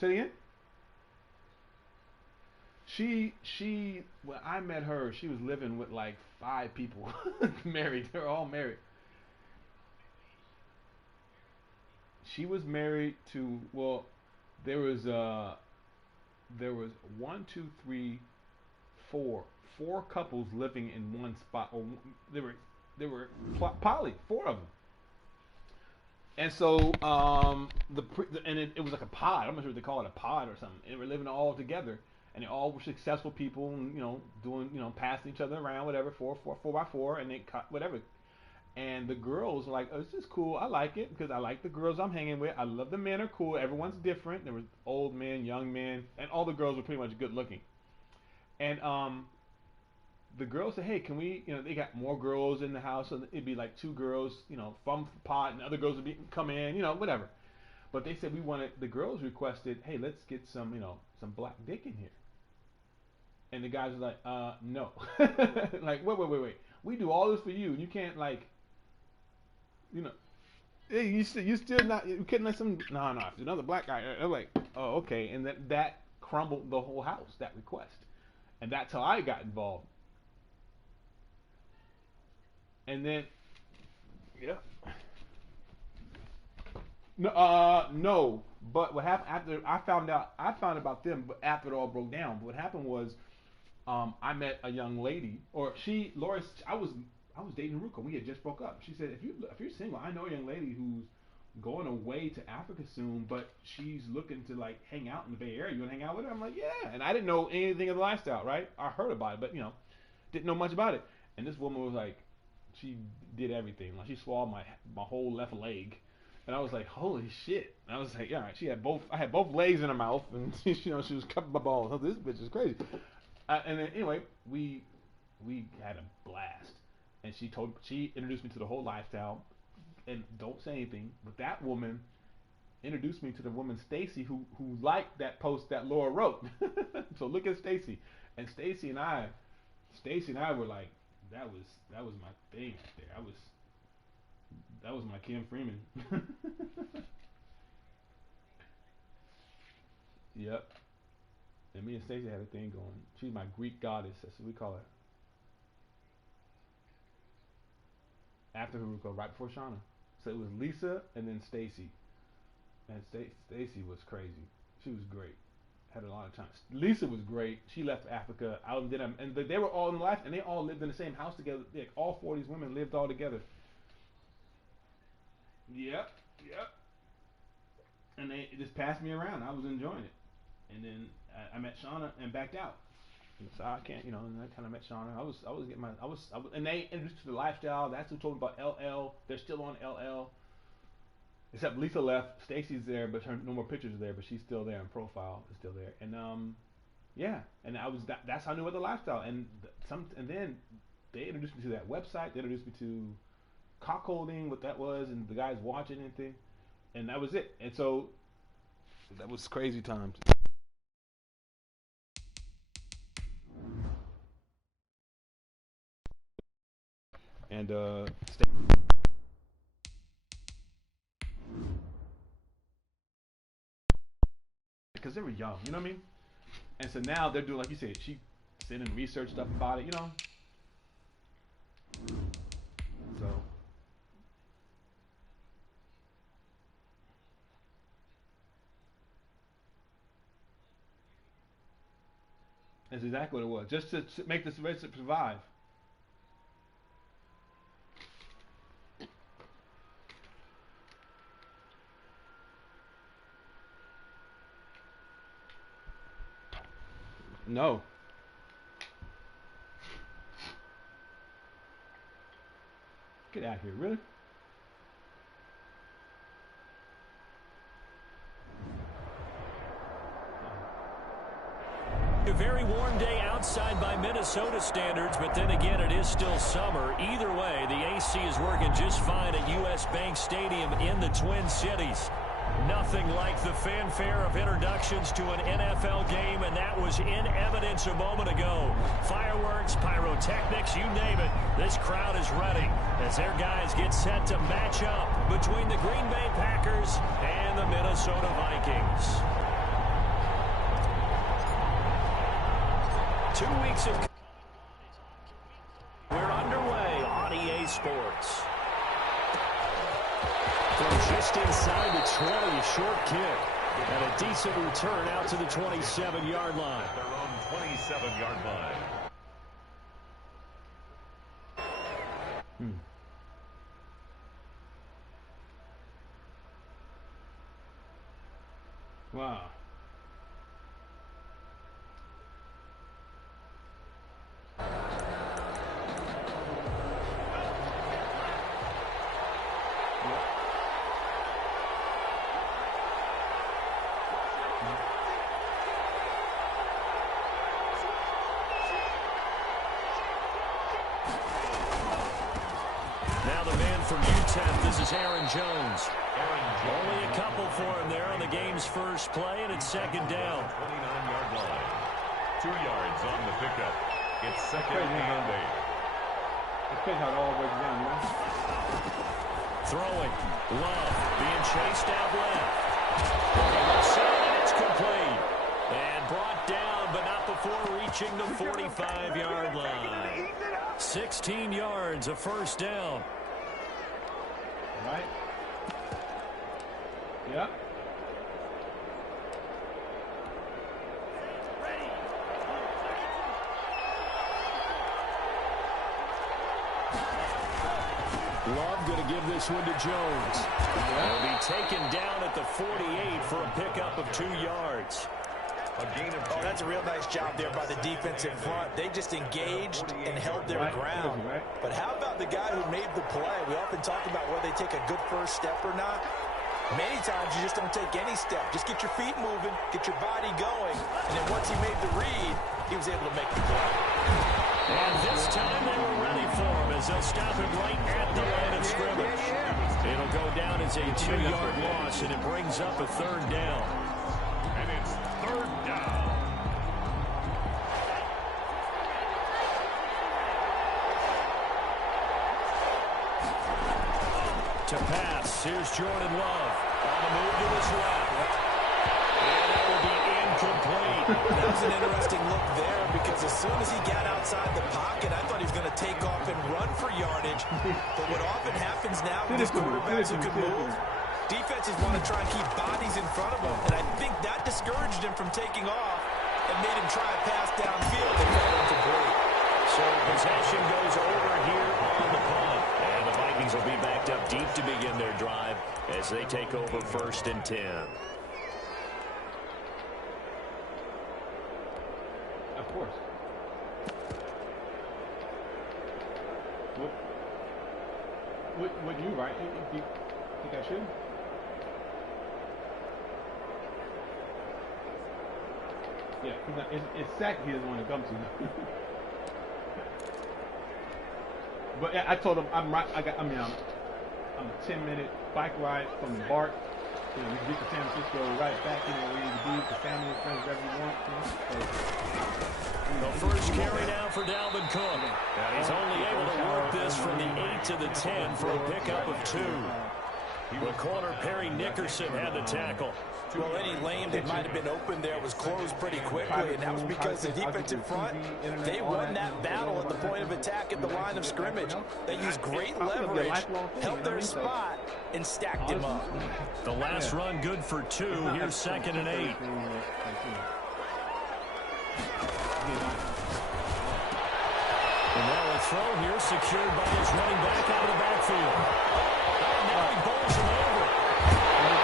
Say it again. She when I met her, she was living with like five people, married. They're all married. She was married to well, there was uh there was one, two, three, four couples living in one spot. Or there were poly, four of them. And so and it was like a pod. I'm not sure what they call it, a pod or something. And they were living all together, and they all were successful people, and doing passing each other around, whatever, four by four, and they cut whatever. And the girls were like, oh, this is cool. I like it because I like the girls I'm hanging with. I love the men are cool. Everyone's different. There was old men, young men, and all the girls were pretty much good looking. And the girls said, hey, can we, they got more girls in the house, so it'd be like two girls, from the pot, and other girls would come in, whatever. But they said the girls requested, hey, let's get some, some black dick in here. And the guys were like, no. Like, wait. We do all this for you. You can't, like, you know, hey, you still not, you couldn't let some, no, another black guy. They're like, oh, okay. And that crumbled the whole house, that request. And that's how I got involved. And then, yeah. No, no. But what happened after I found about them, but after it all broke down. But what happened was, I met a young lady, or Laura. I was dating Ruka. We had just broke up. She said, if you're single, I know a young lady who's going away to Africa soon, but she's looking to like hang out in the Bay Area. You want to hang out with her? I'm like, yeah. And I didn't know anything of the lifestyle, right? I heard about it, but didn't know much about it. And this woman was like, she did everything. Like she swallowed my whole left leg, and I was like, holy shit. And I was like, yeah. She had both. I had both legs in her mouth, and she was cutting my balls. I was like, this bitch is crazy. And then anyway, we had a blast, and she introduced me to the whole lifestyle, and don't say anything. But that woman introduced me to the woman Stacy who liked that post that Laura wrote. So look at Stacy, and Stacy and I were like, that was my thing right there. That was my Kim Freeman. Yep. And me and Stacy had a thing going. She's my Greek goddess. That's what we call her. After Haruko, right before Shauna. So it was Lisa and then Stacy. And Stacy was crazy. She was great. Had a lot of time. Lisa was great. She left Africa. And they were all in life, and they all lived in the same house together. Like, all four of these women lived all together. Yep, yep. And they just passed me around. I was enjoying it. And then I met Shauna and backed out. So I can't, and I kind of met Shauna. I was getting and they introduced to the lifestyle. That's who told me about LL. They're still on LL. Except Lisa left. Stacy's there, but her no more pictures are there, but she's still there. And profile is still there. And yeah. And that's how I knew about the lifestyle. And then they introduced me to that website. They introduced me to cockholding, what that was, and the guys watching anything. And that was it. And so that was crazy times. And because they were young, you know what I mean? And so now they're doing, like you said, she sending research stuff about it, So that's exactly what it was, just to make this race survive. No, get out of here, really? A very warm day outside by Minnesota standards, but then again, it is still summer. Either way, the AC is working just fine at U.S. Bank Stadium in the Twin Cities. Nothing like the fanfare of introductions to an NFL game, and that was in evidence a moment ago. Fireworks, pyrotechnics, you name it. This crowd is ready as their guys get set to match up between the Green Bay Packers and the Minnesota Vikings. 2 weeks of... We're underway on EA Sports. From just inside the 20, a short kick. And a decent return out to the 27-yard line. Their own 27-yard line. Wow. Now the man from UTEP, this is Aaron Jones. Only a couple for him there on the game's first play, and it's second down. 29-yard line. 2 yards on the pickup. It's second and 8. It's crazy how it all breaks down, man. Throwing. Love being chased out left. And it's complete. And brought down, but not before reaching the 45-yard line. 16 yards, a first down. Right? Yep. Love going to give this one to Jones. He'll be taken down at the 48 for a pickup of 2 yards. A gain of 2. Oh, that's a real nice job there by the defensive front. They just engaged and held their ground. But how about the guy who made the play? We often talk about whether they take a good first step or not. Many times you just don't take any step. Just get your feet moving, get your body going, and then once he made the read, he was able to make the play. And this time they were ready for him as they'll stop him right at the line of scrimmage. It'll go down as a 2-yard loss, and it brings up a third down. And it's third down. To pass, here's Jordan Love. On the move to his left. And that will be incomplete. That was an interesting look there because as soon as he got outside the pocket, I thought he was going to take off and run for yardage. But what often happens now with these quarterbacks who can move, defenses want to try and keep bodies in front of them. And I think that discouraged him from taking off and made him try a pass downfield and fell incomplete. So possession goes over here on the punt. And the Vikings will be backed up deep to begin their drive as they take over 1st and 10. Of course. What you right? You think I should? Yeah, it's sack he doesn't want to come to. But I told him I'm a 10-minute bike ride from the BART. You know, we can get to San Francisco right back. You know, where you need to be, the family and friends, whatever you want. The first carry now for Dalvin Cook. He's only able to work this from the 8 to the 10 for a pickup of 2. The corner, Perry Nickerson, had the tackle. Well, any lane that might have been open there was closed pretty quickly, and that was because the defensive front, they won that battle at the point of attack at the line of scrimmage. They used great leverage, held their spot, and stacked him up. The last run good for 2. Here's 2nd and 8. And now a throw here secured by his running back out of the backfield. And now he bowls him over. Now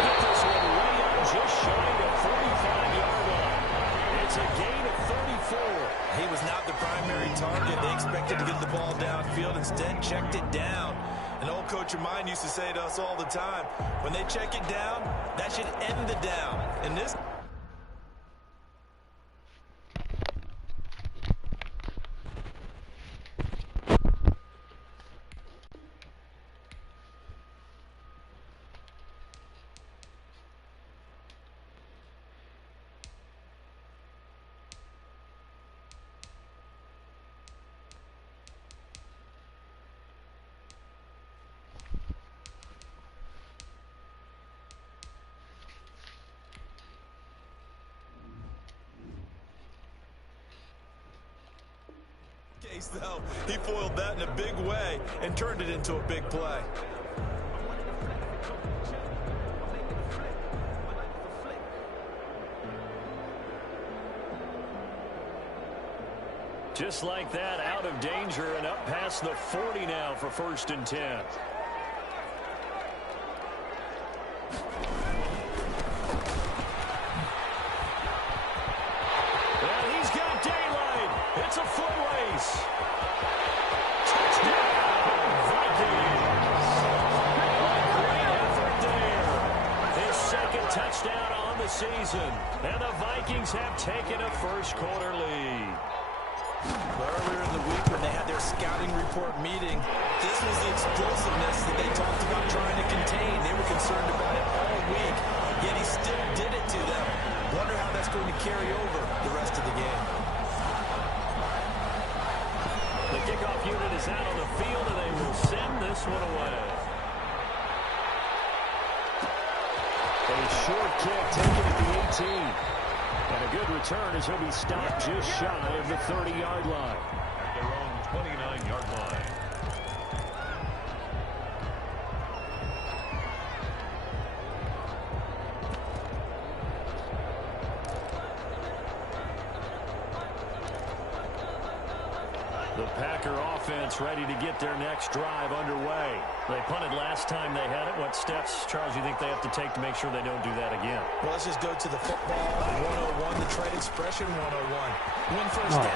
get this one way up just shy of the 45-yard line. It's a gain of 34. He was not the primary target. They expected to get the ball downfield. Instead, checked it down. An old coach of mine used to say to us all the time, when they check it down, that should end the down. And this... case, though, he foiled that in a big way and turned it into a big play. Just like that, out of danger and up past the 40 now for 1st and 10. Well, he's got daylight. It's a foot race. Touchdown, Vikings. Great effort there. His 2nd touchdown on the season. And the Vikings have taken a first-quarter lead. Earlier in the week when they had their scouting report meeting, this was the explosiveness that they talked about trying to contain. They were concerned about it all week, yet he still did it to them. Wonder how that's going to carry over the rest of the game. The kickoff unit is out on the field, and they will send this one away. A short kick taken at the 18. And a good return as he'll be stopped just shy of the 30-yard line. At their own 29-yard line. The Packer offense ready to get their next drive underway. They punted last time they had it. What steps, Charles, you think they have to take to make sure they don't do that again? Well, let's just go to the football 101, the trade expression 101. Win first down.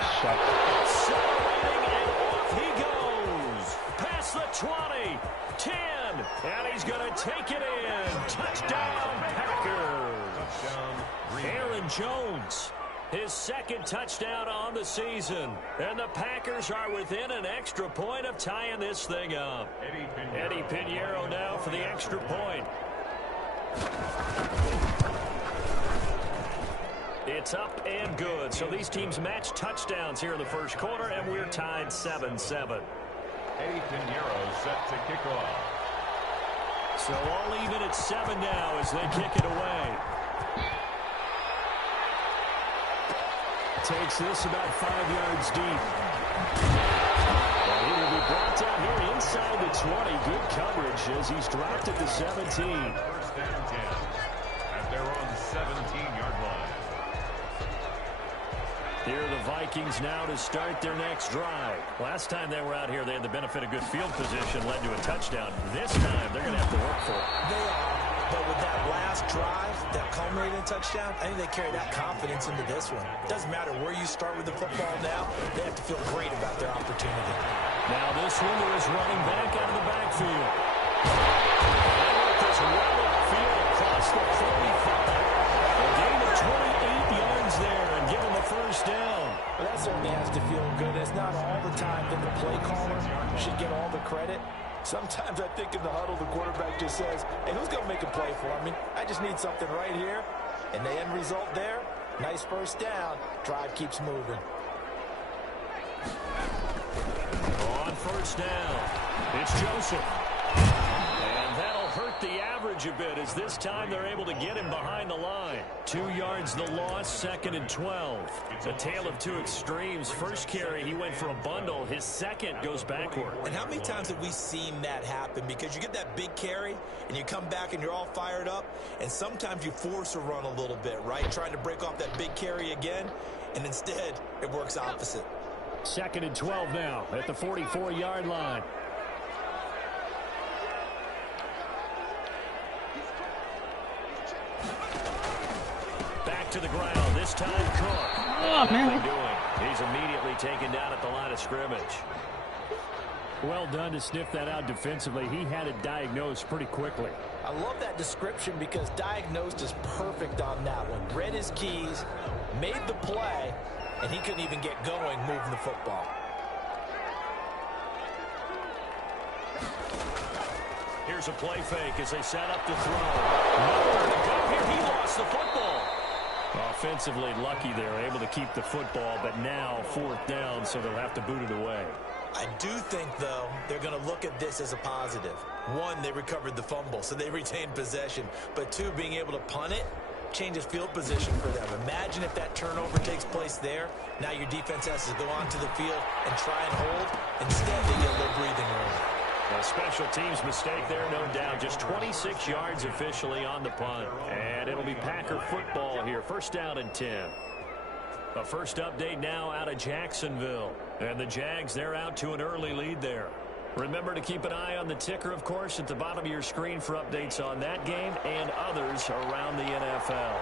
Accelerating, and off he goes. Past the 20, 10, and he's going to take it in. Touchdown, Packers. Touchdown, Aaron Jones. His 2nd touchdown on the season. And the Packers are within an extra point of tying this thing up. Eddie Pinheiro now for the extra point. It's up and good. So these teams match touchdowns here in the first quarter, and we're tied 7-7. Eddie Pinheiro set to kick off. So all even at 7 now as they kick it away. Takes this about 5 yards deep. Well, he will be brought down here inside the 20. Good coverage as he's dropped at the 17. 1st and 10. At their own 17-yard line. Here are the Vikings now to start their next drive. Last time they were out here, they had the benefit of good field position, led to a touchdown. This time, they're going to have to work for it. They are. But with that last drive, that culminated in a touchdown, I think they carry that confidence into this one. Doesn't matter where you start with the football now, they have to feel great about their opportunity. Now this one is running back out of the backfield. And with this well upfield across the 45. A gain of 28 yards there and give him a first down. Well, that certainly has to feel good. It's not all the time that the play caller should get all the credit. Sometimes I think in the huddle, the quarterback just says, hey, who's going to make a play for me? I just need something right here. And the end result there, nice first down. Drive keeps moving. On first down, it's Joseph. And that'll hurt the average a bit as this time they're able to get him behind the line. 2 yards the loss, 2nd and 12. It's a tale of two extremes. First carry, he went for a bundle. His second goes backward. And how many times have we seen that happen? Because you get that big carry, and you come back and you're all fired up, and sometimes you force a run a little bit, right? Trying to break off that big carry again, and instead it works opposite. 2nd and 12 now at the 44-yard line. Back to the ground. This time, Cook. Oh, man. He's immediately taken down at the line of scrimmage. Well done to sniff that out defensively. He had it diagnosed pretty quickly. I love that description because diagnosed is perfect on that one. Read his keys, made the play, and he couldn't even get going moving the football. Here's a play fake as they set up to throw. Nowhere to go here. He lost the football. Offensively lucky they're able to keep the football, but now 4th down, so they'll have to boot it away. I do think, though, they're going to look at this as a positive. One, they recovered the fumble, so they retained possession. But two, being able to punt it changes field position for them. Imagine if that turnover takes place there. Now your defense has to go onto the field and try and hold. Instead, they get a little breathing room. A special teams mistake there, no doubt. Just 26 yards officially on the punt. And it'll be Packer football here. First down and 10. A first update now out of Jacksonville. And the Jags, they're out to an early lead there. Remember to keep an eye on the ticker, of course, at the bottom of your screen for updates on that game and others around the NFL.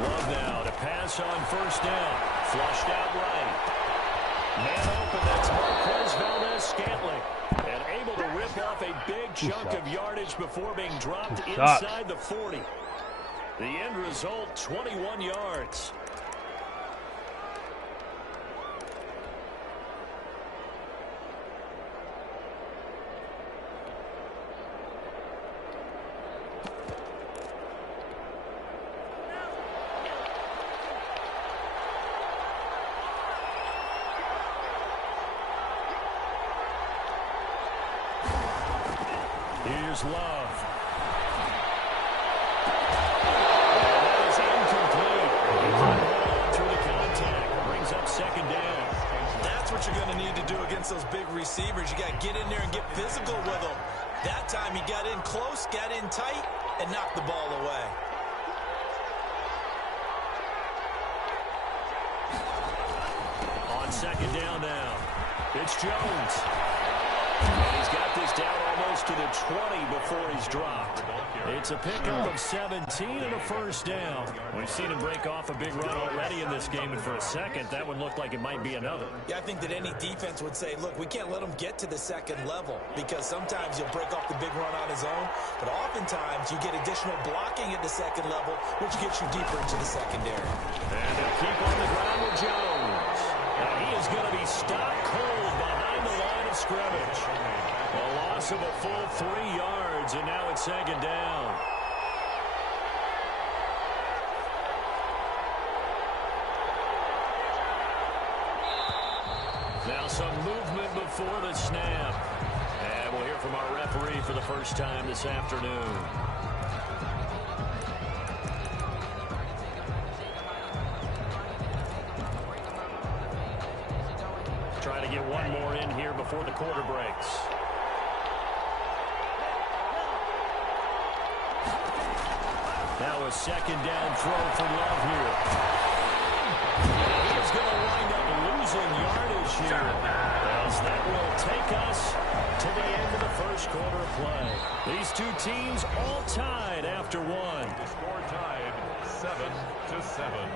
Love now to pass on first down. Flushed out right. Man open, that's Marquez Valdes-Scantling. And able to rip off a big chunk of yardage before being dropped inside the 40. The end result, 21 yards. Here's Love. And that is incomplete. He's on through the contact. Brings up second down. That's what you're going to need to do against those big receivers. You got to get in there and get physical with them. That time he got in close, got in tight, and knocked the ball away. On second down now, it's Jones. And he's got this down almost to the 20 before he's dropped. It's a pickup of 17 and a first down. We've seen him break off a big run already in this game, and for a second, that would look like it might be another. Yeah, I think that any defense would say, look, we can't let him get to the second level because sometimes he'll break off the big run on his own, but oftentimes you get additional blocking at the second level, which gets you deeper into the secondary. And they'll keep on the ground with Jones. And he is going to be stopped cold behind the line of scrimmage. A loss of a full 3 yards, and now it's second down. Now some movement before the snap. And we'll hear from our referee for the first time this afternoon. Try to get one more in here before the quarter breaks. Now a second down throw for Love here. He's going to wind up losing yardage here, as that will take us to the end of the first quarter of play. These two teams all tied after one. The score tied 7-7.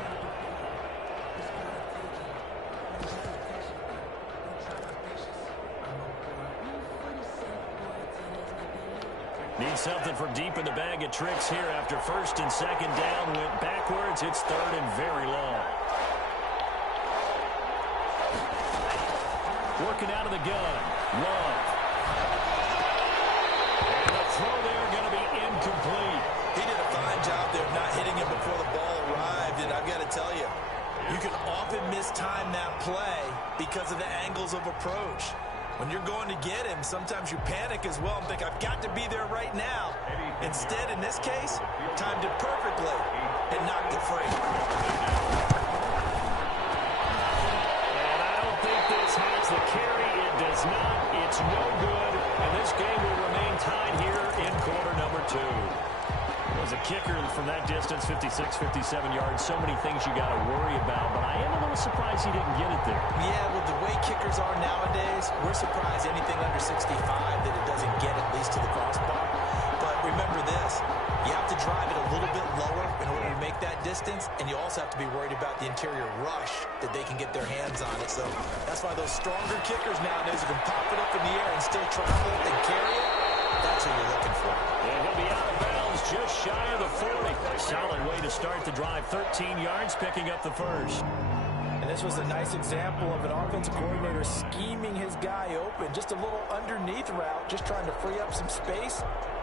Need something from deep in the bag of tricks here after first and second down went backwards. It's third and very long. Working out of the gun. Love. And the throw there going to be incomplete. He did a fine job there of not hitting him before the ball arrived, and I've got to tell you, you can often mistime that play because of the angles of approach. When you're going to get him, sometimes you panic as well and think, I've got to be there right now. Instead, in this case, timed it perfectly and knocked it free. And I don't think this has the carry. It does not. It's no good. And this game will remain tied here in quarter number 2. As a kicker from that distance, 56, 57 yards, so many things you got to worry about, but I am a little surprised he didn't get it there. Yeah, with the way kickers are nowadays, we're surprised anything under 65 that it doesn't get at least to the crossbar. But remember this, you have to drive it a little bit lower in order to make that distance, and you also have to be worried about the interior rush that they can get their hands on it. So that's why those stronger kickers nowadays who can pop it up in the air and still travel and carry it, that's what you're looking for. And he'll be out of bounds just shy of the 40. Solid way to start the drive. 13 yards, picking up the first. And this was a nice example of an offensive coordinator scheming his guy open. Just a little underneath route, just trying to free up some space,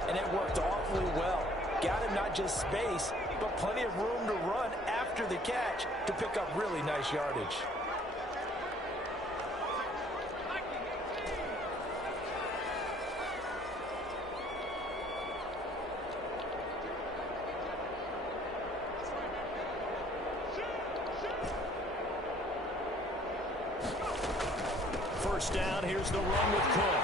and it worked awfully well. got him not just space, but plenty of room to run after the catch to pick up really nice yardage. First down, here's the run with Cook.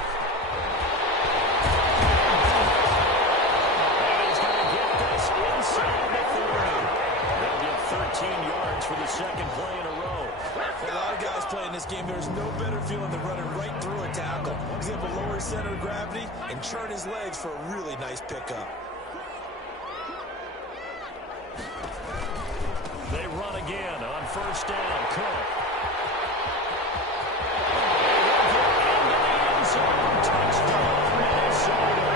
And he's going to get this inside the 30. They'll get 13 yards for the second play in a row. For a lot of guys playing this game, there's no better feeling than running right through a tackle. He's able to lower his center of gravity and churn his legs for a really nice pickup. They run again on first down. Cook. Touchdown, Minnesota.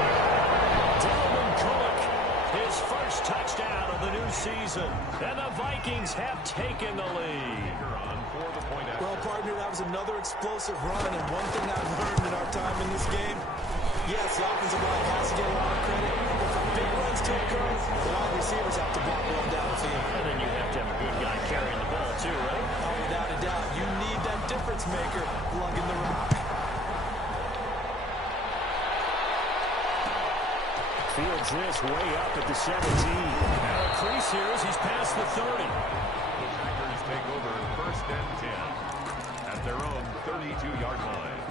Dalvin Cook, his first touchdown of the new season. And the Vikings have taken the lead. Well, partner, that was another explosive run. And one thing I've learned in our time in this game, yes, the offensive line has to get a lot of credit. But for big runs to occur, the wide receivers have to block well downfield. And then you have to have a good guy carrying the ball, too, right? Oh, without a doubt. You need that difference maker lugging the rock. Fields this way up at the 17. Now a crease here as he's past the 30. The Packers take over first and 10 at their own 32-yard line.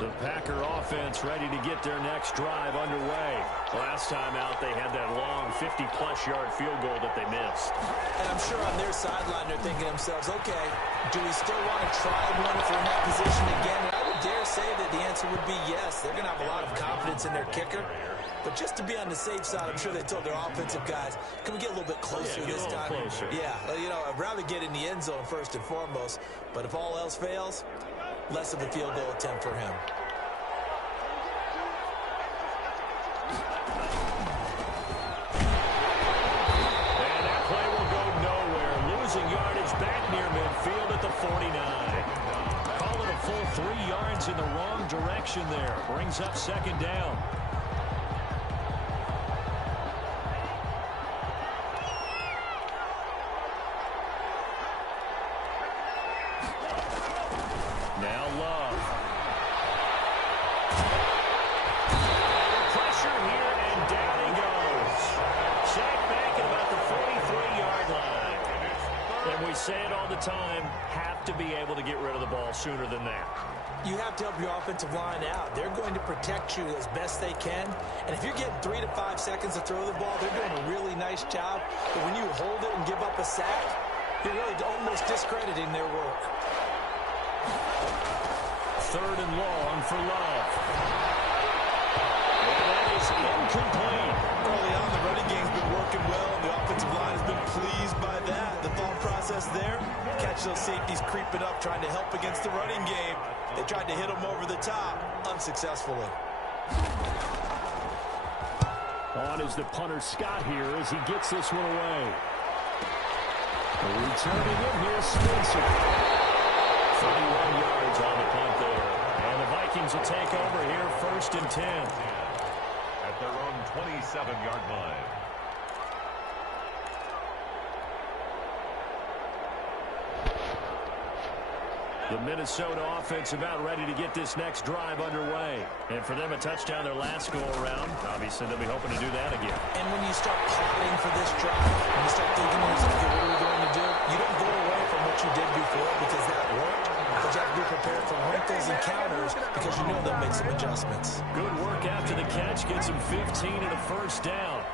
The Packer offense ready to get their next drive underway. Last time out, they had that long 50-plus yard field goal that they missed. And I'm sure on their sideline they're thinking to themselves, okay, do we still want to try one if we're in that position again? And I would dare say that the answer would be yes. They're going to have a lot of confidence in their kicker. But just to be on the safe side, I'm sure they told their offensive guys, can we get a little bit closer this time? Closer. Yeah, you know, I'd rather get in the end zone first and foremost. But if all else fails, less of a field goal attempt for him. And that play will go nowhere. Losing yardage back near midfield at the 49. Call it a full 3 yards in the wrong direction there. Brings up second down. Now Love. Pressure here, and down he goes. Sacked back at about the 43-yard line. And we say it all the time, have to be able to get rid of the ball sooner than that. You have to help your offensive line out. They're going to protect you as best they can. And if you're getting 3 to 5 seconds to throw the ball, they're doing a really nice job. But when you hold it and give up a sack, you're really almost discrediting their work. Third and long for Love. And that is incomplete. Early on, the running game's been working well, and the offensive line has been pleased by that. The thought process there, catch those safeties creeping up, trying to help against the running game. They tried to hit them over the top, unsuccessfully. On is the punter Scott here as he gets this one away. Returning in here, Spencer. 31 yards on the punt there. And the Vikings will take over here first and 10. At their own 27-yard line. The Minnesota offense about ready to get this next drive underway. And for them, a touchdown their last go-around. Obviously, they'll be hoping to do that again. And when you start plotting for this drive, when you start thinking, what are we going to do? You don't go away from what you did before because that worked. But you have to be prepared for wrinkles and counters because you know they'll make some adjustments. Good work after the catch. Gets him 15 and a first down.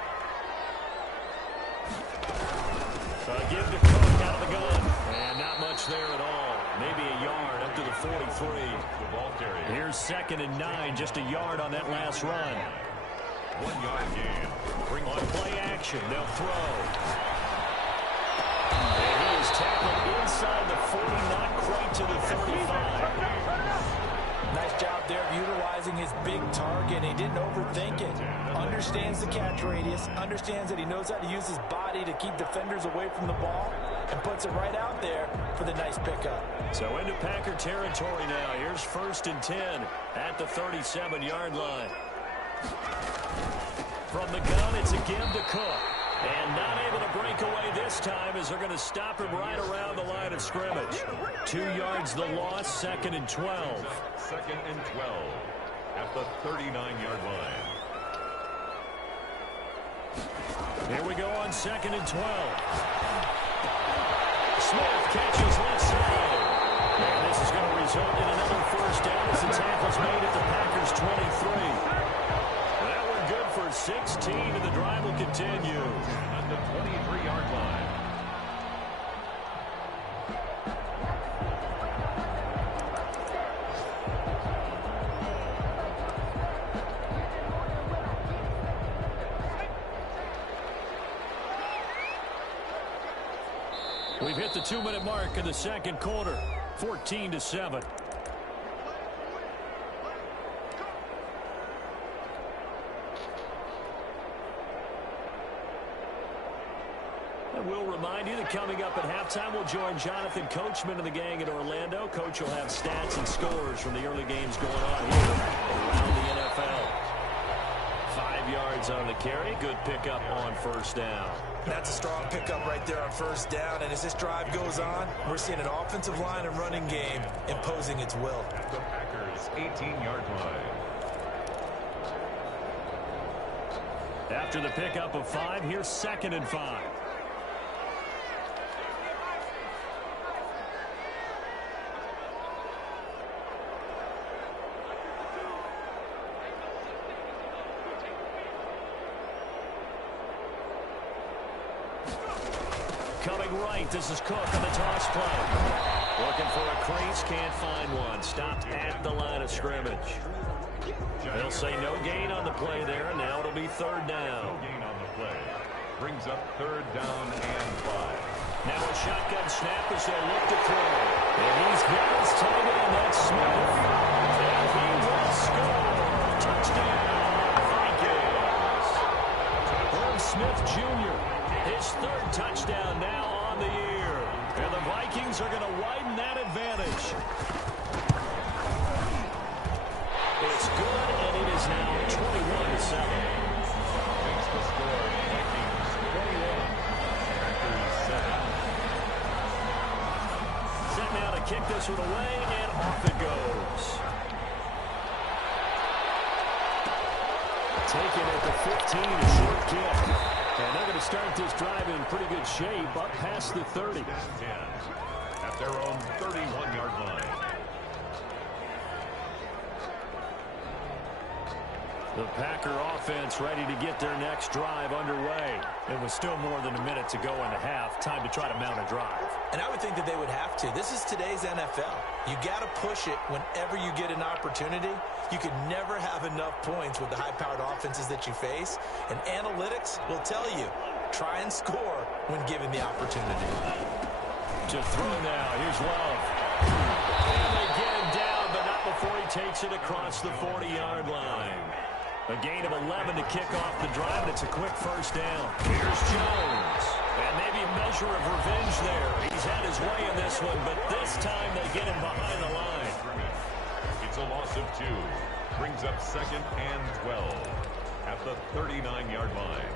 Give to Cook out of the gun. And not much there at all. Maybe a yard up to the 43. Here's second and 9. Just a yard on that last run. 1 yard gain. On play action, they'll throw. And he is tackled inside the 40, not quite to the 35. Nice job there of utilizing his big target. He didn't overthink it. Understands the catch radius. Understands that he knows how to use his body to keep defenders away from the ball. and puts it right out there for the nice pickup. So into Packer territory now. Here's 1st and 10 at the 37-yard line. From the gun, it's a give to Cook. And not able to break away this time as they're going to stop him right around the line of scrimmage. 2 yards the loss, 2nd and 12. 2nd and 12 at the 39-yard line. Here we go on 2nd and 12. Smith catches left side. And this is going to result in another first down as the tackle's made at the Packers' 23. That one good for 16, and the drive will continue. At the 23-yard line. We've hit the 2-minute mark in the second quarter, 14-7. And we'll remind you that coming up at halftime, we'll join Jonathan Coachman and the gang in Orlando. Coach will have stats and scores from the early games going on here around the NFL. 5 yards on the carry. Good pickup on first down. That's a strong pickup right there on first down. And as this drive goes on, we're seeing an offensive line and running game imposing its will. At the Packers' 18-yard line. After the pickup of 5, here's 2nd and 5. Coming right, this is Cook on the toss play. Looking for a crease, can't find one. Stopped at the line of scrimmage. They'll say no gain on the play there, and now it'll be 3rd down. No gain on the play. Brings up 3rd down and 5. Now a shotgun snap as they look to throw. And he's got his tight end, that's Smith. And he will score. Touchdown, Vikings. Herb Smith Jr., his 3rd touchdown now on the year. And the Vikings are going to widen that advantage. It's good, and it is now 21-7. Makes the score. Vikings 21. Packers 7. Set now to kick this one away, and off it goes. Taken at the 15, a short kick. And they're going to start this drive in pretty good shape, up past the 30. 10 at their own 31-yard line. The Packer offense ready to get their next drive underway. It was still more than a minute to go in the half. Time to try to mount a drive. And I would think that they would have to. This is today's NFL. You got to push it whenever you get an opportunity. You could never have enough points with the high-powered offenses that you face. And analytics will tell you, try and score when given the opportunity. To throw now, here's Love. And they get him down, but not before he takes it across the 40-yard line. A gain of 11 to kick off the drive, and it's a quick first down. Here's Jones. And maybe a measure of revenge there. He's had his way in this one, but this time they get him behind the line. It's a loss of 2. Brings up 2nd and 12 at the 39-yard line.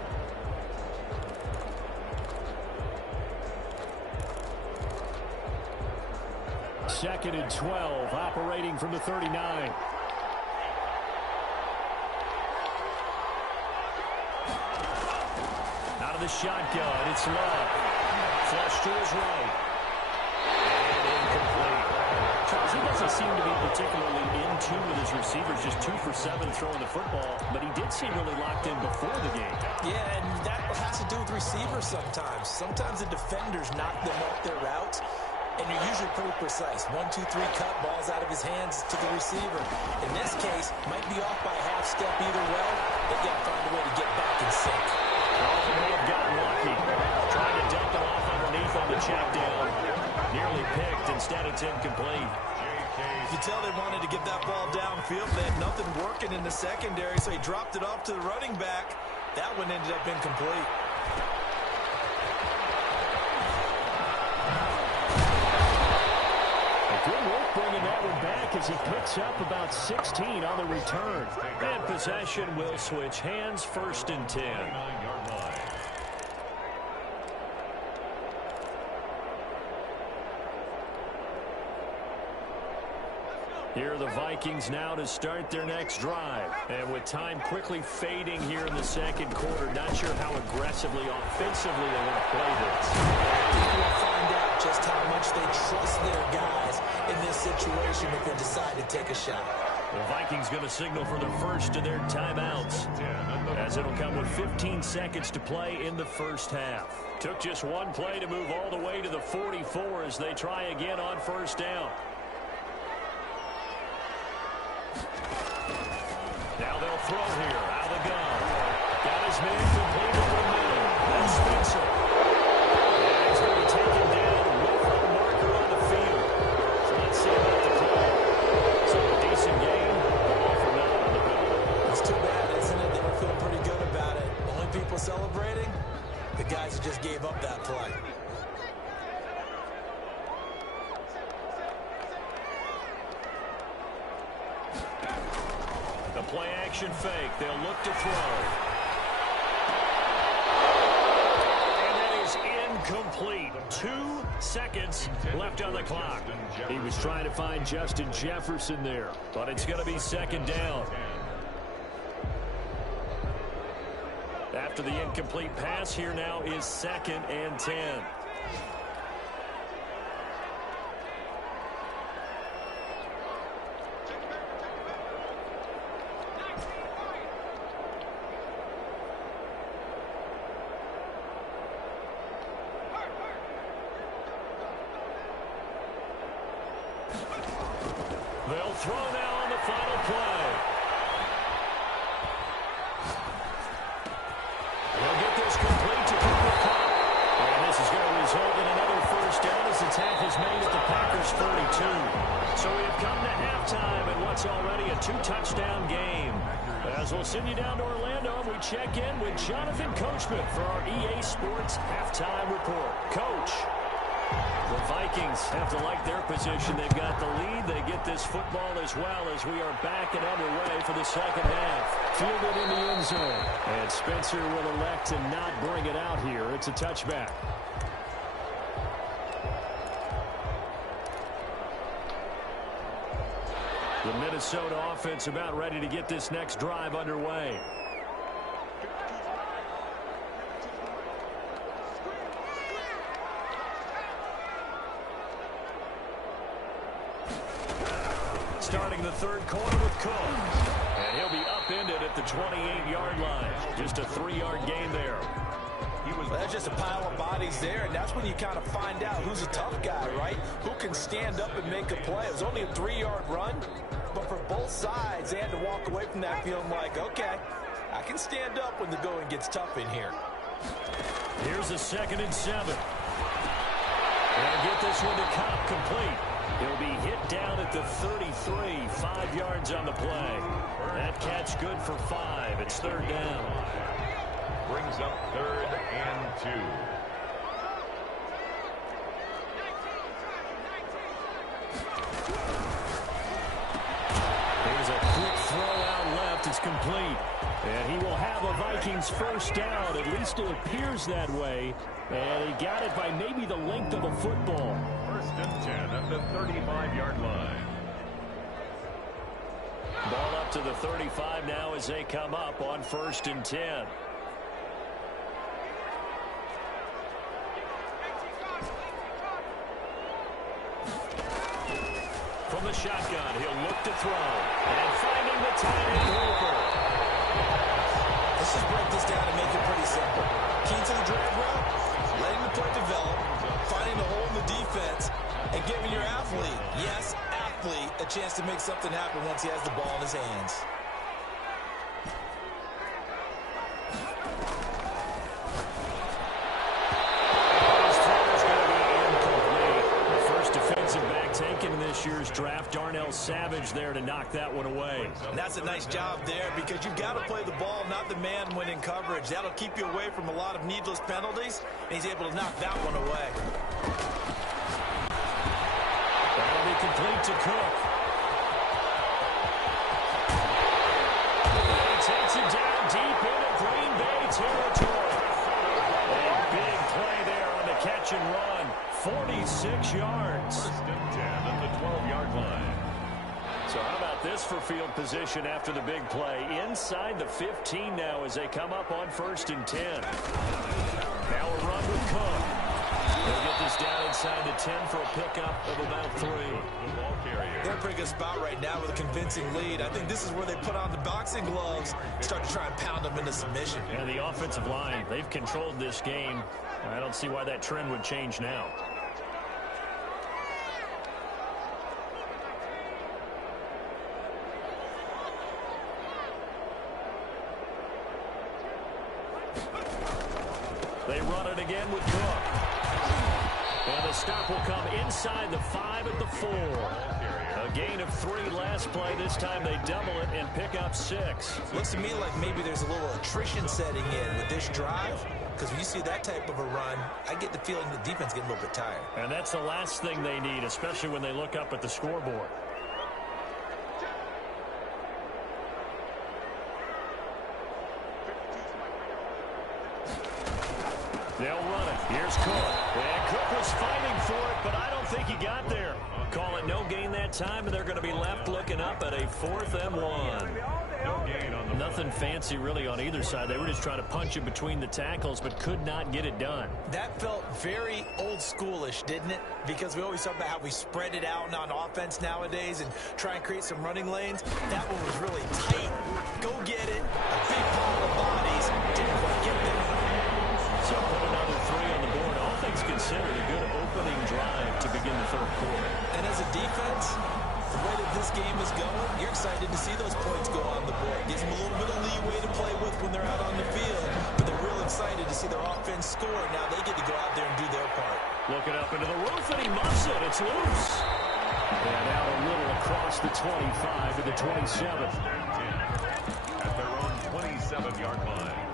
Second and 12, operating from the 39. Out of the shotgun, it's Love. Flush to his right. And incomplete. Charles, he doesn't seem to be particularly in tune with his receivers, just 2 for 7 throwing the football, but he did seem really locked in before the game. Yeah, and that has to do with receivers sometimes. Sometimes the defenders knock them off their routes, and you're usually pretty precise. 1, 2, 3 cut, balls out of his hands to the receiver. In this case, might be off by a half step either way, but you got to find a way to get back in sync. Well, they may have gotten lucky. Trying to dump it off underneath on the check down. Nearly picked. Instead, it's incomplete. You can tell they wanted to get that ball downfield. They had nothing working in the secondary, so he dropped it off to the running back. That one ended up incomplete. Good work bringing that one back as he picks up about 16 on the return. And possession will switch hands, 1st and 10. Here are the Vikings now to start their next drive. And with time quickly fading here in the second quarter, not sure how aggressively, offensively they want to play this. We'll find out just how much they trust their guys in this situation if they decide to take a shot. The Vikings going to signal for the first of their timeouts, as it'll come with 15 seconds to play in the first half. Took just one play to move all the way to the 44 as they try again on 1st down. Now they'll throw here, out of the gun. Got his man complete over the middle. That's Spencer. And he's going to be taken down with a marker on the field. So let's see about the call. So a decent game, all for nothing on the penalty. It's too bad, isn't it? They were feeling pretty good about it. The only people celebrating, the guys who just gave up that play. Play action fake. They'll look to throw. And that is incomplete. 2 seconds left on the clock. He was trying to find Justin Jefferson there, but it's going to be 2nd down. After the incomplete pass, here now is 2nd and 10. They'll throw now on the final play. They'll get this complete to Cooper Kupp. And this is going to result in another 1st down as the tackle is made at the Packers' 42. So we have come to halftime in what's already a 2-touchdown game. As we'll send you down to Orlando, we check in with Jonathan Coachman for our EA Sports Halftime Report. Coach. The Vikings have to like their position. They've got the lead. They get this football as well as we are back and underway for the second half. Fielded in the end zone. And Spencer will elect to not bring it out here. It's a touchback. The Minnesota offense about ready to get this next drive underway. Starting the third quarter with Cook. And he'll be upended at the 28-yard line. Just a 3-yard gain there. Well, that's just a pile of bodies there, and that's when you kind of find out who's a tough guy, right? Who can stand up and make a play. It was only a 3-yard run, but for both sides, they had to walk away from that feeling like, okay, I can stand up when the going gets tough in here. Here's a 2nd and 7. And get this one to Kupp complete. He'll be hit down at the 33, 5 yards on the play. That catch good for 5. It's 3rd down. Brings up 3rd and 2. Here's a quick throw out left. It's complete. And he will have a Vikings 1st down. At least it appears that way. And he got it by maybe the length of a football. 1st and 10 at the 35-yard line. Ball up to the 35 now as they come up on 1st and 10. From the shotgun, he'll look to throw. And finding the tight end Hooper. Let's just break this down and make it pretty simple. Key to the drag route, letting the play develop, finding the hole in the defense, and giving your athlete, yes, athlete, a chance to make something happen once he has the ball in his hands. Taken in this year's draft, Darnell Savage there to knock that one away. And that's a nice job there because you've got to play the ball, not the man when in coverage. That'll keep you away from a lot of needless penalties, and he's able to knock that one away. That'll be complete to Cook. He takes it down deep into Green Bay territory. A big play there on the catch and run. 46 yards. First and 10 at the 12-yard line. So how about this for field position after the big play? Inside the 15 now as they come up on 1st and 10. Now a run with Cook. They'll get this down inside the 10 for a pickup of about 3. The ball carrier. They're in a pretty good spot right now with a convincing lead. I think this is where they put on the boxing gloves, start to try and pound them into submission. And the offensive line, they've controlled this game. I don't see why that trend would change now. They run it again with Cook. And the stop will come inside the 5 at the 4. A gain of 3 last play. This time they double it and pick up 6. Looks to me like maybe there's a little attrition setting in with this drive. Because when you see that type of a run, I get the feeling the defense getting a little bit tired. And that's the last thing they need, especially when they look up at the scoreboard. They'll run it. Here's Cook. And Cook was fighting for it, but I don't think he got there. Call it no gain that time, and they're going to be left looking up at a 4th and 1. No gain on the Nothing fancy really on either side. They were just trying to punch it between the tackles, but could not get it done. That felt very old schoolish, didn't it? Because we always talk about how we spread it out on offense nowadays and try and create some running lanes. That one was really tight. Go get it. A big pile of bodies. Didn't quite get there. So put another 3 on the board. All things considered, a good opening drive to begin the 3rd quarter. And as a defense, the way that this game is going, you're excited to see those points go on the board. Gives them a little bit of leeway to play with when they're out on the field. But they're real excited to see their offense score. Now they get to go out there and do their part. Looking up into the roof, and he muffs it. It's loose. And out a little across the 25 to the 27. At their own 27-yard line.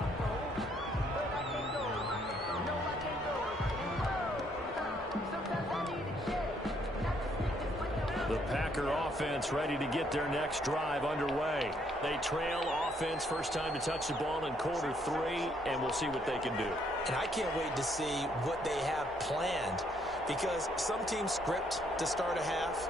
The Packer offense ready to get their next drive underway. They trail offense, first time to touch the ball in quarter 3, and we'll see what they can do. And I can't wait to see what they have planned, because some teams script to start a half.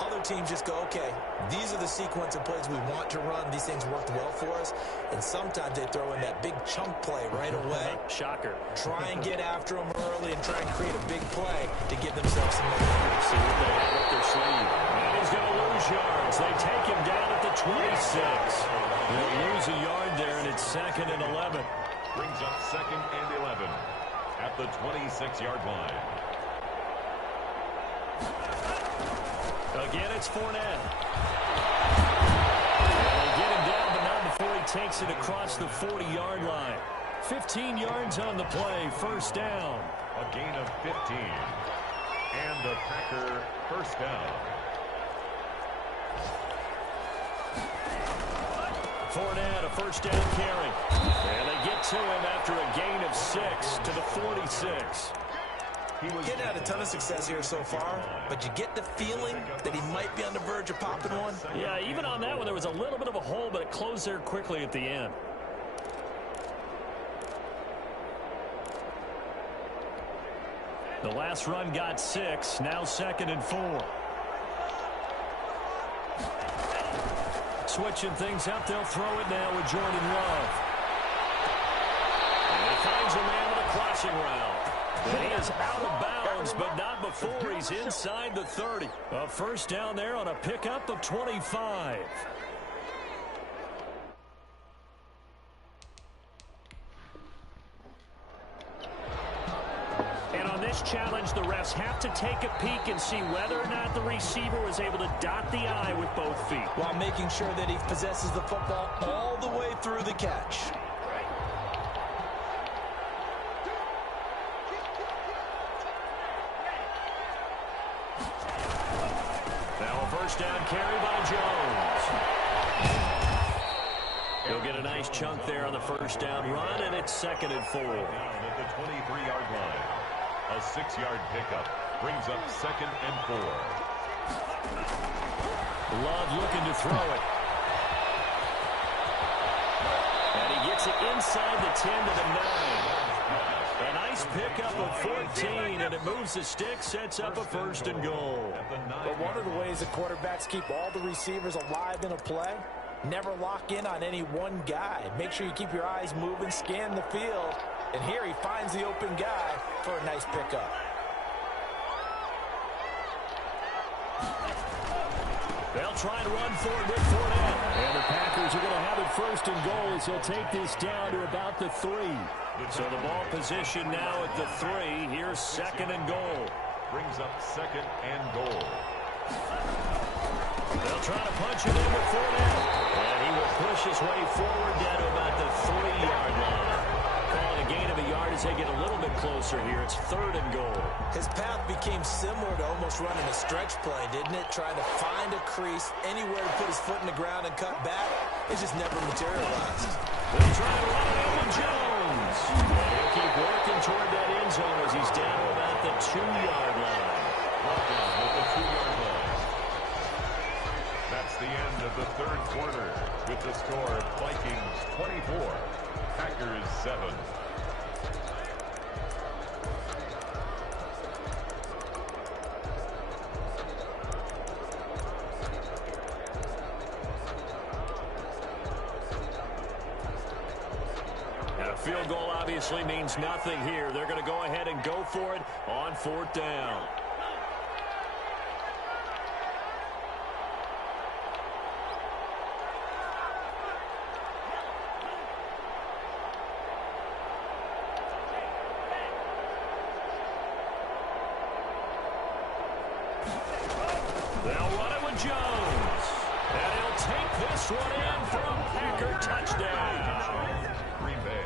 Other teams just go, okay, these are the sequence of plays we want to run. These things worked well for us. And sometimes they throw in that big chunk play right away. Shocker. Try and get after them early and try and create a big play to give themselves some momentum. See what they have up their sleeve. And he's going to lose yards. They take him down at the 26. They'll lose a yard there, and it's 2nd and 11. Brings up 2nd and 11 at the 26-yard line. Again, it's Fournette. They get him down, but not before he takes it across the 40-yard line. 15 yards on the play, 1st down. A gain of 15. And the Packer first down. Fournette, a 1st down carry. And they get to him after a gain of 6 to the 46. Getting had a ton of success here so far, but you get the feeling that he might be on the verge of popping one. Yeah, even on that one, there was a little bit of a hole, but it closed there quickly at the end. The last run got 6, now 2nd and 4. Switching things up, they'll throw it now with Jordan Love. And he finds a man with a crossing route. And he is out of bounds, but not before he's inside the 30. A 1st down there on a pickup of 25. And on this challenge, the refs have to take a peek and see whether or not the receiver was able to dot the I with both feet, while making sure that he possesses the football all the way through the catch. Now a 1st down carry by Jones. He'll get a nice chunk there on the 1st down run, and it's 2nd and 4. Down at the 23-yard line. A 6-yard pickup brings up 2nd and 4. Love looking to throw it. And he gets it inside the 10 to the 9. A nice pickup of 14, and it moves the stick, sets up a first and goal. But one of the ways the quarterbacks keep all the receivers alive in a play, never lock in on any one guy. Make sure you keep your eyes moving, scan the field. And here he finds the open guy for a nice pickup. They'll try and run for it with Fournette. And the Packers are going to have it first and goal as they'll take this down to about the 3. So the ball position now at the 3. Here's second and goal. Brings up second and goal. They'll try to punch it in with Fournette. And he will push his way forward down to about the 3-yard line. Call it a gain of a yard as they get a little bit closer here. It's third and goal. His path became similar to almost running a stretch play, didn't it? Trying to find a crease, anywhere to put his foot in the ground and cut back. It just never materialized. They'll try to run it with Jones. And he'll keep working toward that end zone as he's down to about the 2-yard line. Down at the 2-yard line. That's the end of the third quarter with the score Vikings 24, Packers 7. A field goal obviously means nothing here. They're going to go ahead and go for it on 4th down. They'll run it with Jones. And he'll take this one in for a Packer touchdown.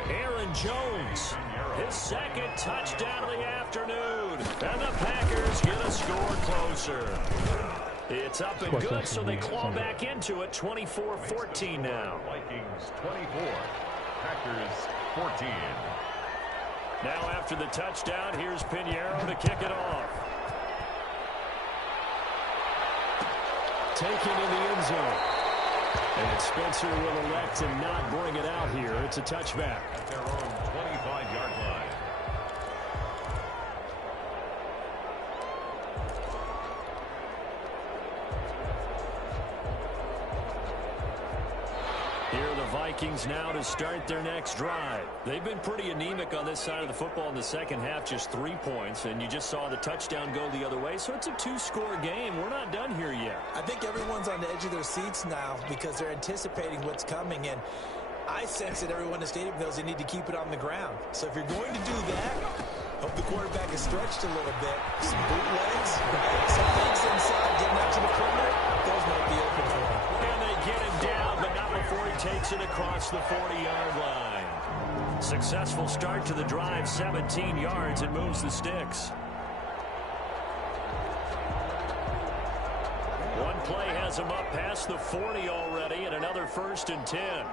Aaron Jones, his second touchdown of the afternoon. And the Packers get a score closer. It's up and good, so they claw back into it. 24-14 now. Vikings 24, Packers 14. Now after the touchdown, here's Pinheiro to kick it off. Taken in the end zone. And Spencer will elect to not bring it out here. It's a touchback. At their own 25-yard line. Here are the Vikings now to start their next drive. They've been pretty anemic on this side of the football in the second half, just 3 points, and you just saw the touchdown go the other way, so it's a 2-score game. We're not done here yet. I think everyone's on the edge of their seats now because they're anticipating what's coming, and I sense that everyone in the stadium knows they need to keep it on the ground. So if you're going to do that, hope the quarterback is stretched a little bit. Some bootlegs, right? Some fakes inside, getting out to the perimeter. Those might be open for him. And they get him down, but not before he takes it across the 40-yard line. Successful start to the drive, 17 yards, and moves the sticks. One play has him up past the 40 already, and another 1st and 10.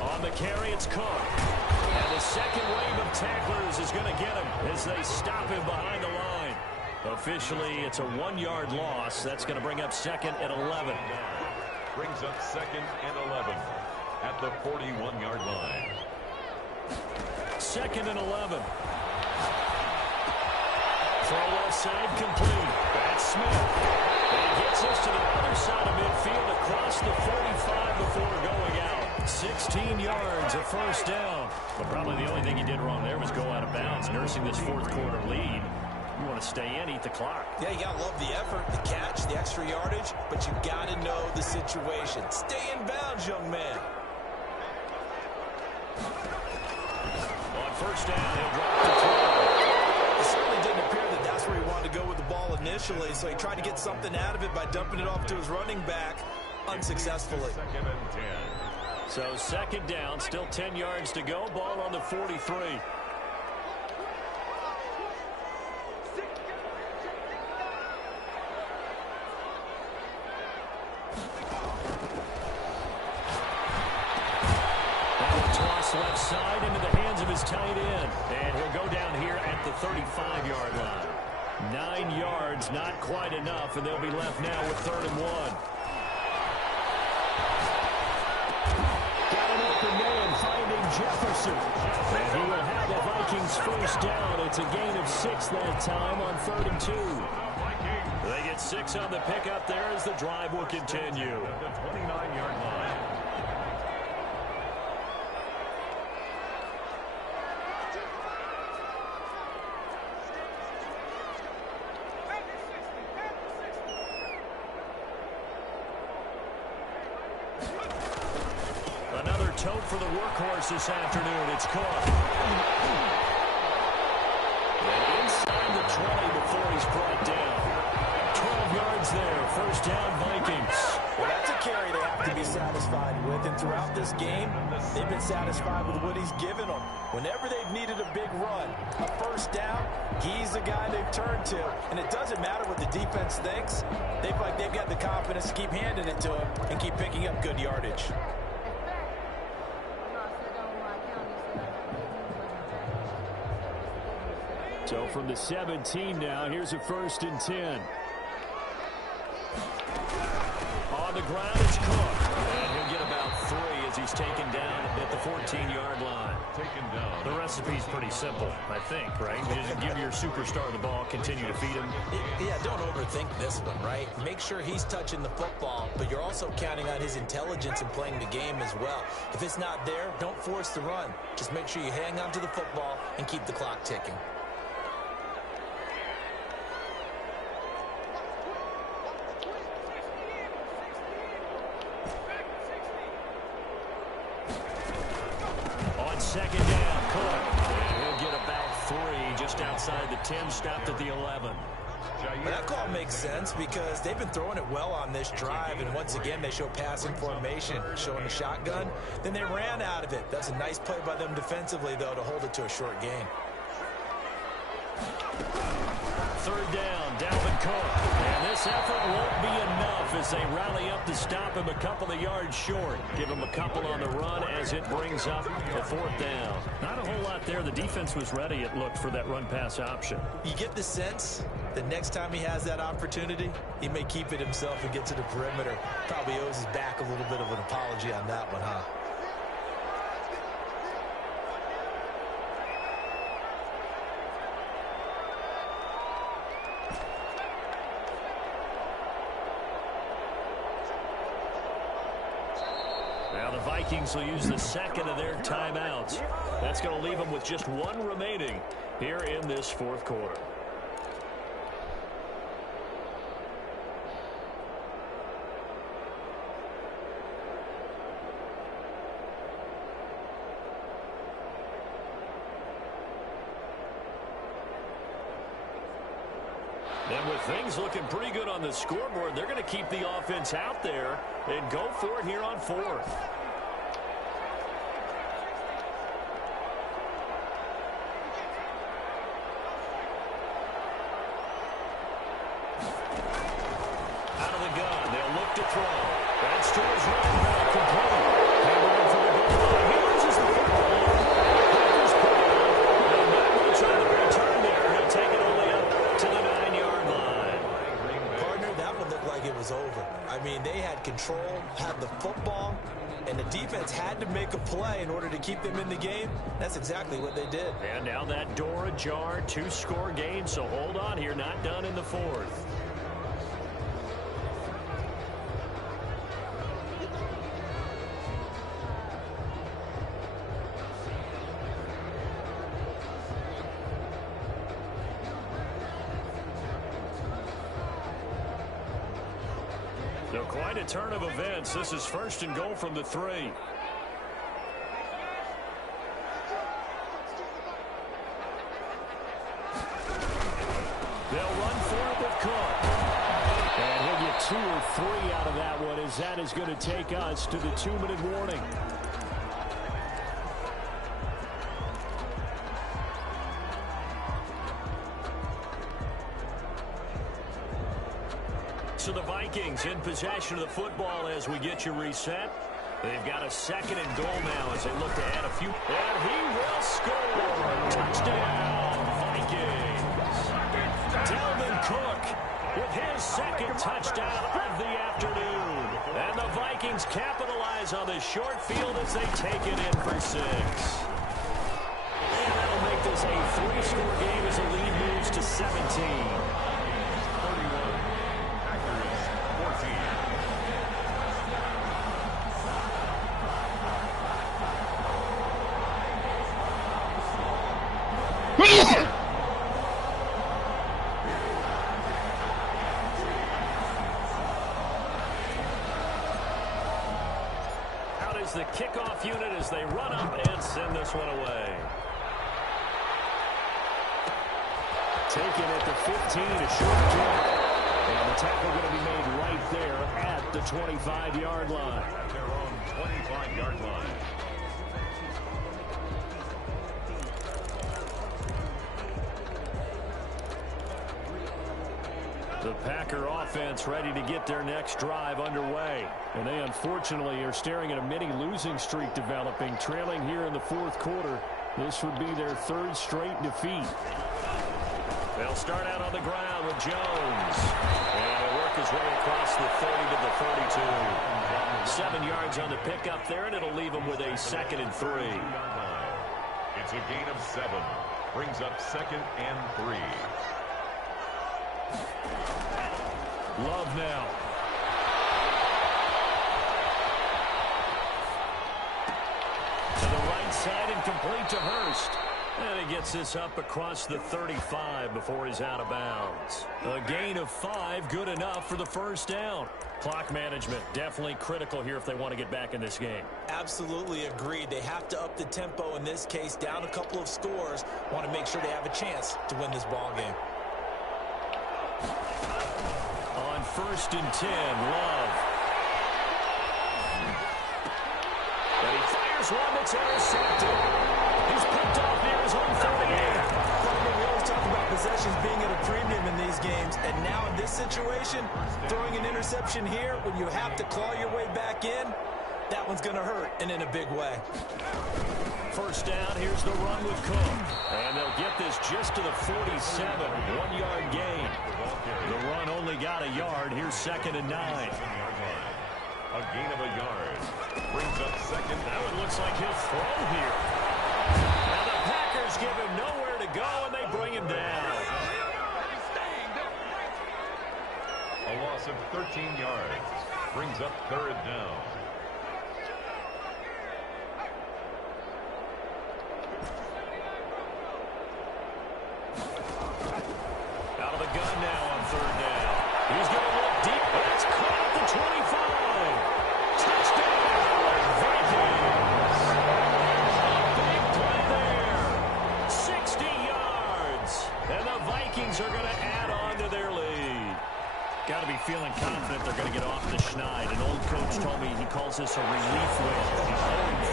On the carry, it's Cook. And the second wave of tacklers is going to get him as they stop him behind the line. Officially, it's a 1-yard loss. That's going to bring up 2nd and 11. Brings up 2nd and 11 at the 41-yard line. 2nd and 11. Throw left side complete. That's Smith. And he gets us to the other side of midfield across the 45 before going out. 16 yards, a 1st down. But probably the only thing he did wrong there was go out of bounds, nursing this 4th quarter lead. You want to stay in, eat the clock. Yeah, you got to love the effort, the catch, the extra yardage, but you got to know the situation. Stay in bounds, young man. On 1st down, he'll drop the 12. It certainly didn't appear that that's where he wanted to go with the ball initially, so he tried to get something out of it by dumping it off to his running back unsuccessfully. 2nd and 10. So 2nd down, still 10 yards to go. Ball on the 43. left side into the hands of his tight end. And he'll go down here at the 35-yard line. 9 yards, not quite enough, and they'll be left now with 3rd and 1. Got an open man finding Jefferson. And he will have the Vikings first down. It's a gain of 6 that time on 3rd and 2. They get 6 on the pickup there as the drive will continue. The 29-yard line. Another tote for the workhorse this afternoon. It's caught. And inside the 20 before he's brought down. 12 yards there. First down, Vikings. Well, that's a carry they have to be satisfied with. And throughout this game, they've been satisfied with what he's given them. Whenever they've needed a big run, a first down, he's the guy they've turned to. And it doesn't matter what the defense thinks. They've got the confidence to keep handing it to him and keep picking up good yardage. So from the 17 now, here's a 1st and 10. On the ground, it's Cook. And he'll get about 3 as he's taken down at the 14-yard line. Taken down. The recipe's pretty simple, I think, right? You just give your superstar the ball, continue to feed him. Yeah, don't overthink this one, right? Make sure he's touching the football, but you're also counting on his intelligence in playing the game as well. If it's not there, don't force the run. Just make sure you hang on to the football and keep the clock ticking. Second down, Cook. And he'll get about 3 just outside the 10, stopped at the 11. Well, that call makes sense because they've been throwing it well on this drive, and once again they show passing formation, showing a shotgun. Then they ran out of it. That's a nice play by them defensively, though, to hold it to a short gain. 3rd down, Dalvin Cook. And this effort won't be enough as they rally up to stop him a couple of yards short. Give him a couple on the run as it brings up the 4th down. Not a whole lot there. The defense was ready, it looked, for that run-pass option. You get the sense that next time he has that opportunity, he may keep it himself and get to the perimeter. Probably owes his back a little bit of an apology on that one, huh? Now the Vikings will use the 2nd of their timeouts. That's going to leave them with just 1 remaining here in this 4th quarter. And with things looking pretty good on the scoreboard, they're going to keep the offense out there and go for it here on 4th. Out of the gun, they'll look to throw. That's to his running back, complete. Hammered for the goal line. He loses the football. Packers put it up. And not much on the return there. He'll take it only up to the 9-yard line. Partner, that would look like it was over. I mean, they had control, had the football, and the defense had to make a play in order to keep them in the game. That's exactly what they did. And now that door ajar, 2-score game, so hold on here, not done in the 4th. So quite a turn of events. This is 1st and goal from the 3. They'll run for it with Cook. And he'll get 2 or 3 out of that one as that is going to take us to the 2-minute warning. So the Vikings in possession of the football as we get you reset. They've got a second and goal now as they look to add a few. And he will score. Touchdown, Vikings. Dalvin Cook with his second touchdown of the afternoon. And the Vikings capitalize on the short field as they take it in for 6. And that'll make this a 3-score game as the lead moves to 17. 31, Packers 14. Out is the kickoff unit as they run up and send this one away. Taken at the 15, a short kick. And the tackle going to be made right there at the 25-yard line. At their own 25-yard line. The Packer offense ready to get their next drive underway. And they unfortunately are staring at a mini losing streak developing, trailing here in the fourth quarter. This would be their 3rd straight defeat. They'll start out on the ground with Jones. And he'll work his way across the 30 to the 32. 7 yards on the pickup there, and it'll leave him with a 2nd and 3. It's a gain of 7. Brings up 2nd and 3. Love now. To the right side and complete to Hurst. And he gets this up across the 35 before he's out of bounds. A gain of 5, good enough for the first down. Clock management definitely critical here if they want to get back in this game. Absolutely agreed. They have to up the tempo in this case, down a couple of scores. Want to make sure they have a chance to win this ball game. On 1st and 10, Love. And he fires one that's intercepted. He's picked off near his home 38. We always talk about possessions being at a premium in these games, and now in this situation, throwing an interception here when you have to claw your way back in, that one's going to hurt, and in a big way. First down, here's the run with Cook. And they'll get this just to the 47, 1-yard gain. The run only got a yard. Here's 2nd and 9. A gain of a yard. Brings up 2nd. Now it looks like he'll throw here. And the Packers give him nowhere to go, and they bring him down. A loss of 13 yards. Brings up 3rd down. Out of the gun now on 3rd down. He's going to look deep. That's caught at the 25. Touchdown, Vikings. Big play there. 60 yards. And the Vikings are going to add on to their lead. Got to be feeling confident they're going to get off the schneid. An old coach told me he calls this a relief win.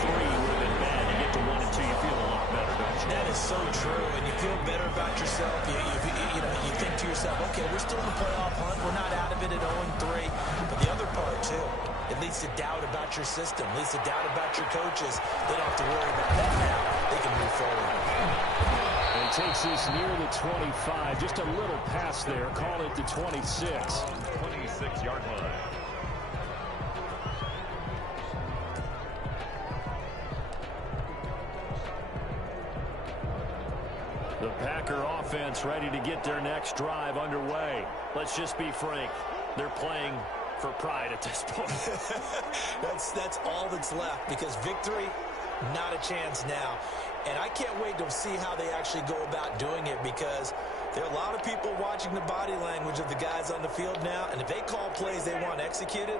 0-3 would have been bad. You get to 1 and 2, you feel a lot better, don't you? That is so true, and you feel better about yourself. You think to yourself, okay, we're still in the playoff hunt. We're not out of it at 0-3. But the other part, too, it leads to doubt about your system. It leads to doubt about your coaches. They don't have to worry about that now. They can move forward. And he takes this near the 25. Just a little pass there. Call it the 26. 26-yard line. The Packer offense ready to get their next drive underway. Let's just be frank. They're playing for pride at this point. That's all that's left, because victory, not a chance now. And I can't wait to see how they actually go about doing it, because there are a lot of people watching the body language of the guys on the field now, and if they call plays they want executed,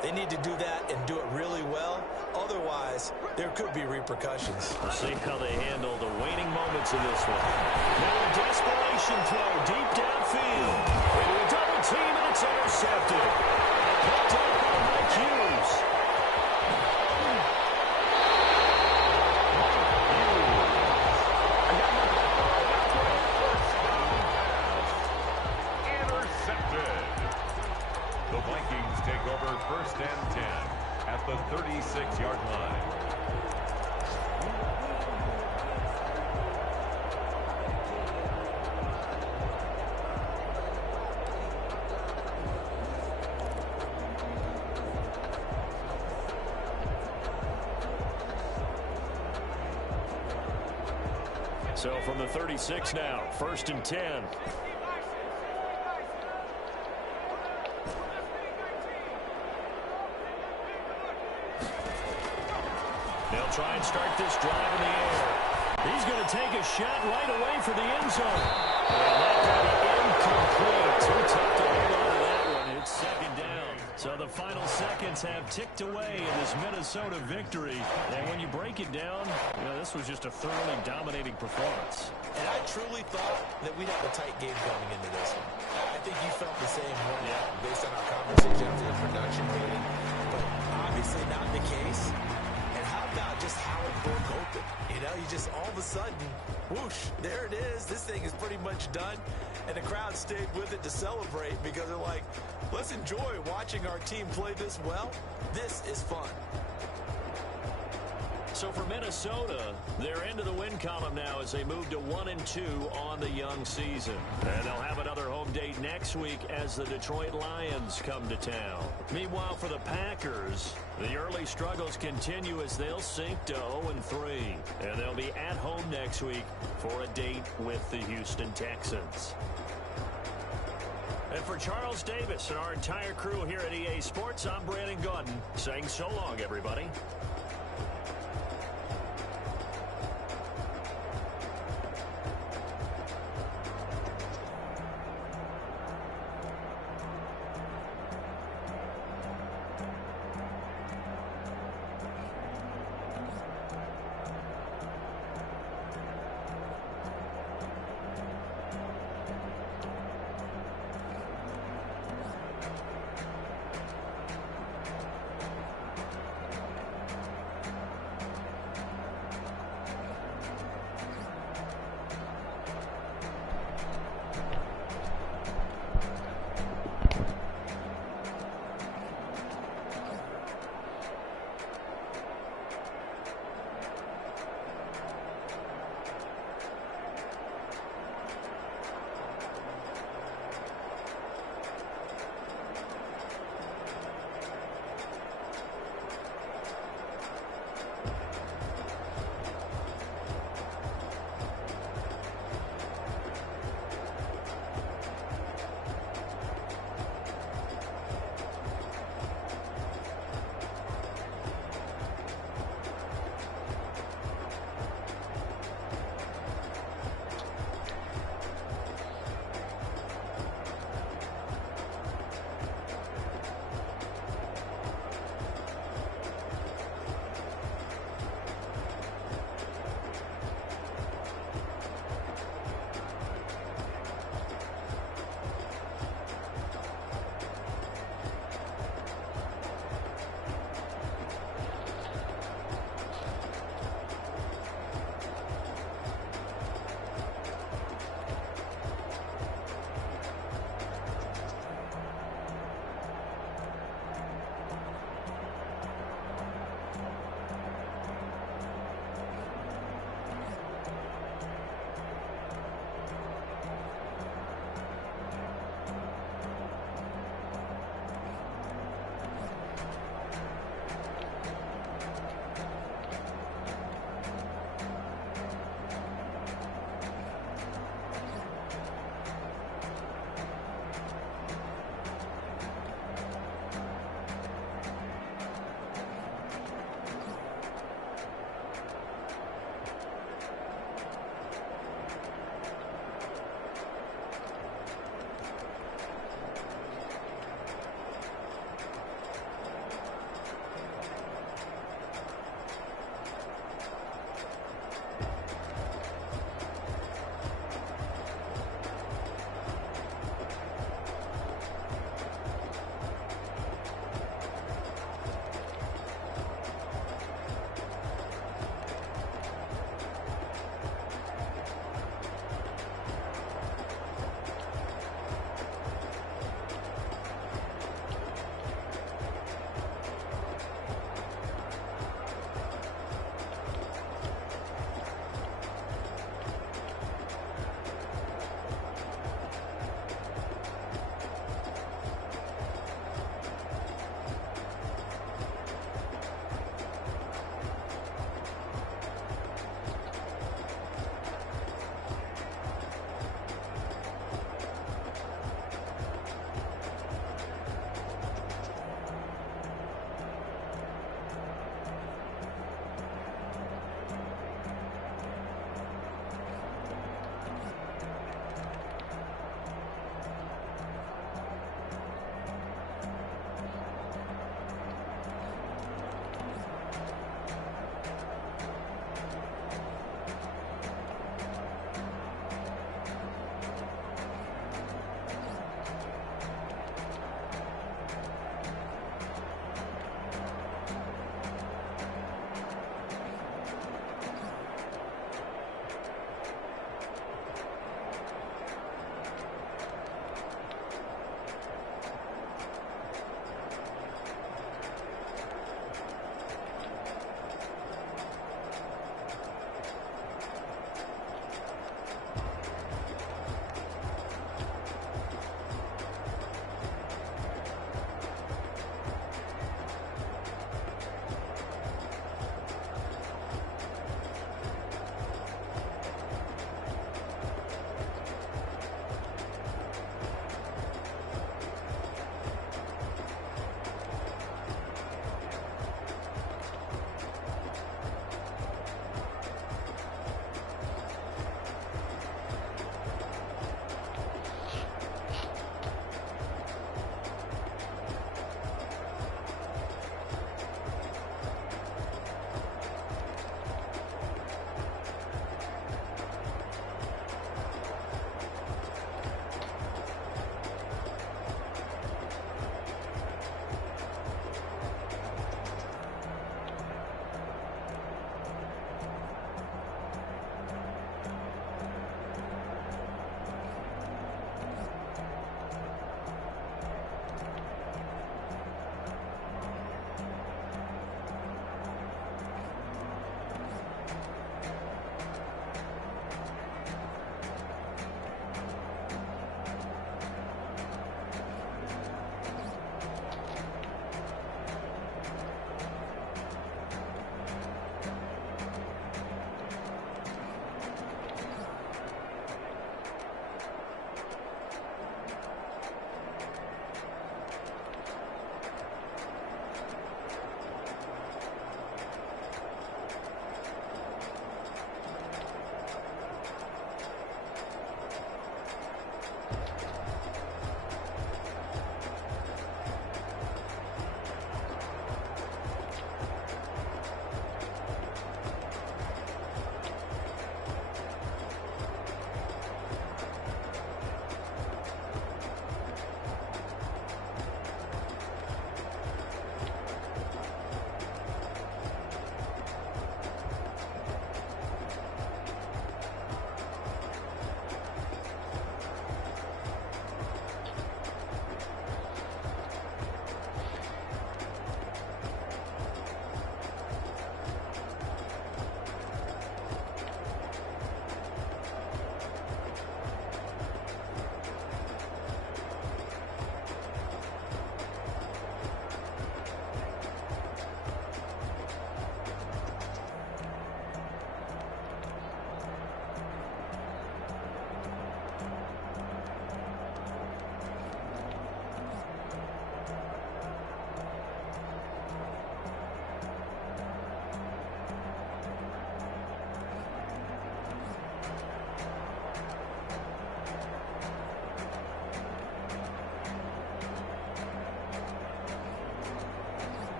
they need to do that and do it really well. Otherwise, there could be repercussions. We'll see how they handle the waning moments of this one. Now a desperation throw deep downfield. Into a double team, and it's intercepted. Picked up by Mike Hughes. Intercepted. The Vikings take over 1st and 10 at the 36 So from the 36 now, 1st and 10. They'll try and start this drive in the air. He's going to take a shot right away for the end zone. And that got incomplete. Too tough to hold on to that one. It's 2nd down. So the final seconds have ticked away in this Minnesota victory. And when you break it down, this was just a thoroughly dominating performance. And I truly thought that we'd have a tight game coming into this one. I think you felt the same way based on our conversation after the production meeting. But obviously not the case. And how about just how it broke open? You just all of a sudden, whoosh, there it is. This thing is pretty much done. And the crowd stayed with it to celebrate because they're like, let's enjoy watching our team play this well. This is fun. So for Minnesota, they're into the win column now as they move to 1-2 on the young season. And they'll have another home date next week as the Detroit Lions come to town. Meanwhile, for the Packers, the early struggles continue as they'll sink to 0-3. And they'll be at home next week for a date with the Houston Texans. And for Charles Davis and our entire crew here at EA Sports, I'm Brandon Gaudin saying so long, everybody.